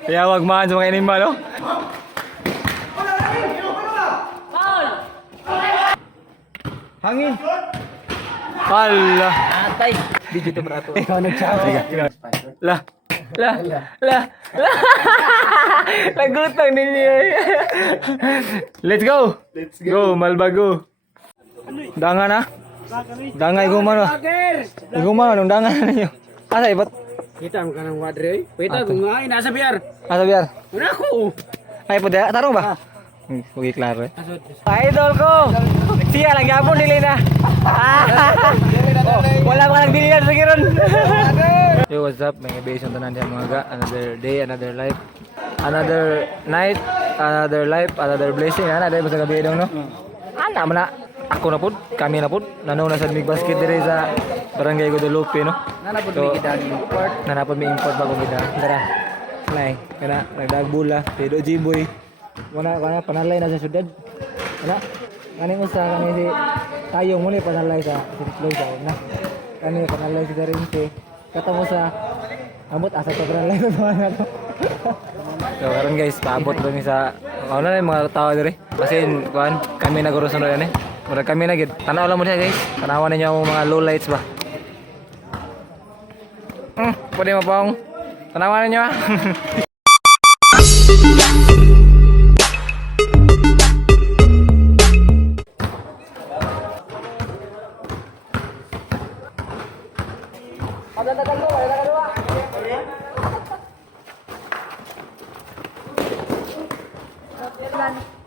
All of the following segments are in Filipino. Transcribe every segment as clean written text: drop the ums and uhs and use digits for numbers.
Kaya wag mahan sa mga animal, no? Hangin. Hala. Atay. Video to berato. Ikaw nagsabi. Lah. Nagutang ninyo. Let's go. Go, Malbago. Dangan na. Dangay gumano. Gumano nung dangan ninyo. Asa ibat? Kita mo ka ng wadre. Pwede kung nga nasa biyar. Asa biyar? Wala ko. Ay po dia, tarong ba? Huwag klaro eh. Idol ko! Siya lang yapon dili na. Wala pa lang dili sa giron. Yo, what's up? May ebation tanan diyan mga ga. Another day, another life. Another night, another life, another blessing. Ana dai sa gabi dong no. Ana man na ako na pud, kami na pud. Nanaw na sa big basket dire sa Barangay Guadalupe no. Nanapod mi kita import. Nanapod mi import bago kita. Tara. Nay, kana nagdagbula, Pedro Jiboy. Wala panalay na sa syudad. Wala. Kaning usa kani si tayo mo ni panalay sa Sitloy sa una. Kani panalay si Darinche. Katamo sa abot asa to panalay sa mga to. So karon guys, paabot kami sa ano na yung mga tao dire. Kasi kuan kami nagurusan na yan eh. Murag kami na gid. Tanaw lang mo diha guys. Tanawan ninyo ang mga low lights ba. Pwede mo pong tanawan ninyo ah.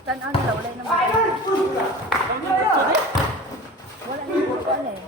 Tan-an nila, wala naman. Wala naman po ano eh.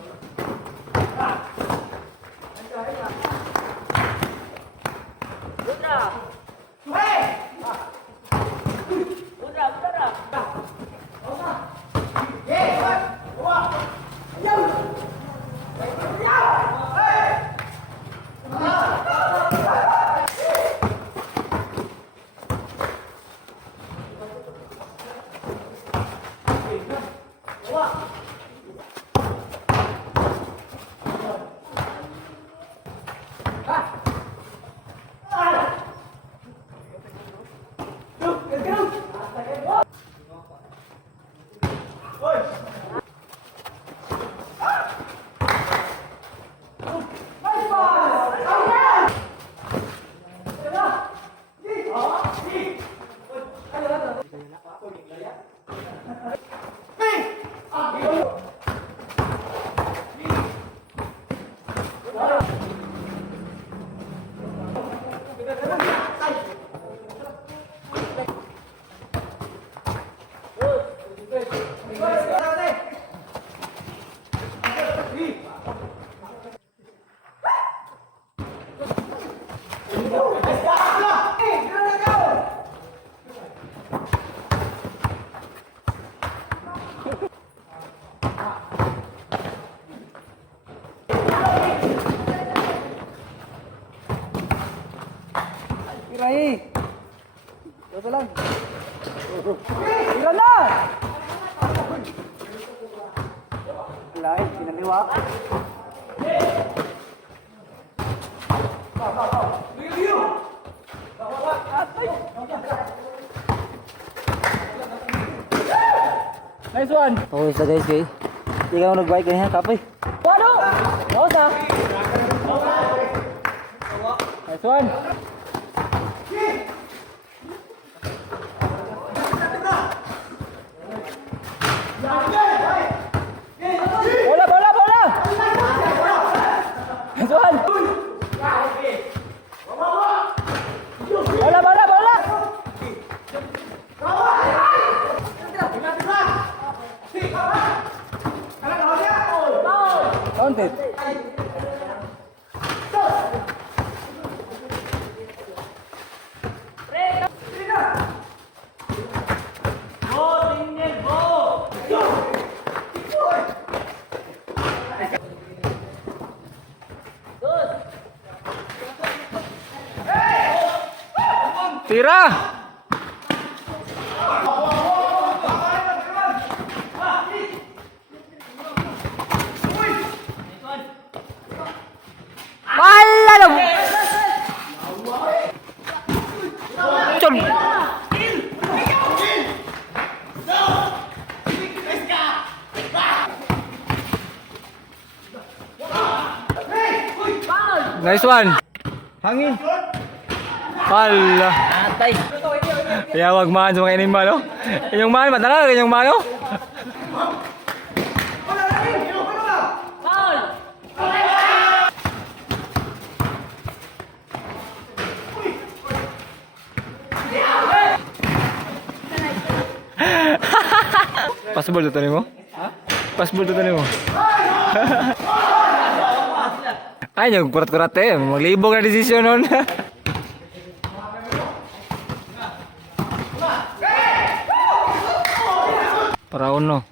Kirai. Ito lang. Tira na! Alay, pinaliwa. Nice one! Okay sa guys kay. Di ka mo nag-bike ganyan kapoy. Wano! Bausa! Nice one. Bola! Nice one! Bola! Counted. Tira. Wala na. Jud. Nice one. Hangin. Hala. Atay. Ya wag man sa mga animal, no? Inyong man, matala, inyong man, no? Possible to nimo? Ha? Possible to nimo? Ay, yung kurat-kurat eh. Maglibog na desisyon nun. Para uno.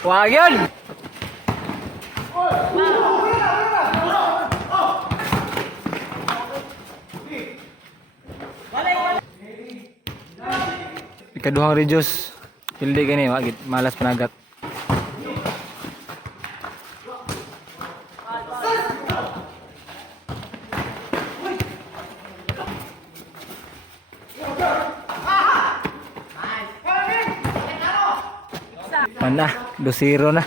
Wag yun! Ikaduhang reduce. Pildi gani, wag malas panagat. Mana? 2-0 na.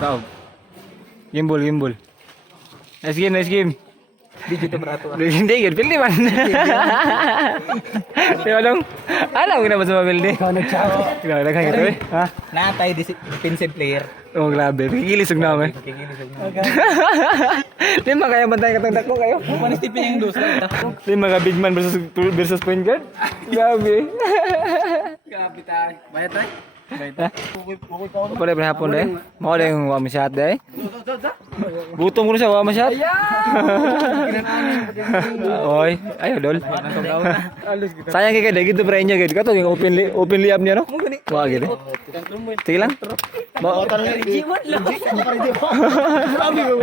Tao. Gimbal. Nice game. Di kita berato. Hindi, pildi man. Diba dong? Alam ko na ba sa mga pildi? Ikaw nagsawa. Ikaw, nagkang ito eh. Ha? Natay defensive player. Oh, grabe. Pigilisog namin. Lima kaya bantay katang dako kayo. Panis tipin yung dos. Lima ka big man versus point guard. Grabe. Grabe tayo. Bayad tayo. Pwede pa hapon deh. Mau deh yung wama shot deh. Gutom ko na siya wama shot. Oy, ayo dol. Sayang kayak gitu pre-nya gitu. Kato yung open layup niya no. Wah gitu. Sige lang. Mau Jimon lang. Sabi ko,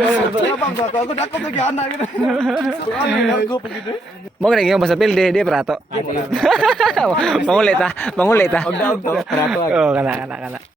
ako dako to gana gitu. Ako begitu. Mau kena yung basa pilde dia prato. Mangulit ah. Prato. Oh, kana.